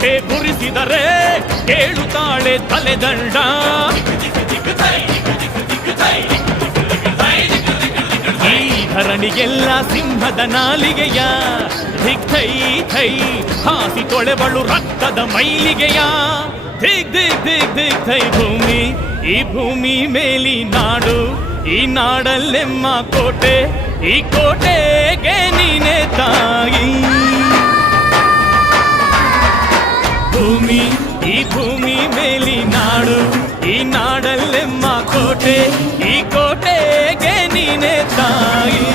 ಹೊಟ್ಟೆ ಉರಿಸಿದರೆ ಕೇಳುತ್ತಾಳೆ ತಲೆದಂಡ. ಈ ಧರಣಿಗೆಲ್ಲ ಸಿಂಹದ ನಾಲಿಗೆಯ ಧಿಕ್ ಥೈ ಥೈ ಹಾಸಿ ತೊಳೆವಳು ರಕ್ತದ ಮೈಲಿಗೆಯ. ದಿಗ್ ದಿಗ್ ದಿಗ್ ದಿಗ್ ಥೈ ಭೂಮಿ, ಈ ಭೂಮಿ ಮೇಲಿ ನಾಡು, ಈ ನಾಡಲ್ಲೆಮ್ಮ ಕೋಟೆ, ಈ ಕೋಟೆಗೆ ನೀನೆ ತಾಯಿ. ಭೂಮಿ, ಈ ಭೂಮಿ ಮೇಲಿ ನಾಡು, ಈ ನಾಡಲ್ಲೆಮ್ಮ ಕೋಟೆ, ಈ ಕೋಟೆಗೆ ನೀನೆ ತಾಯಿ.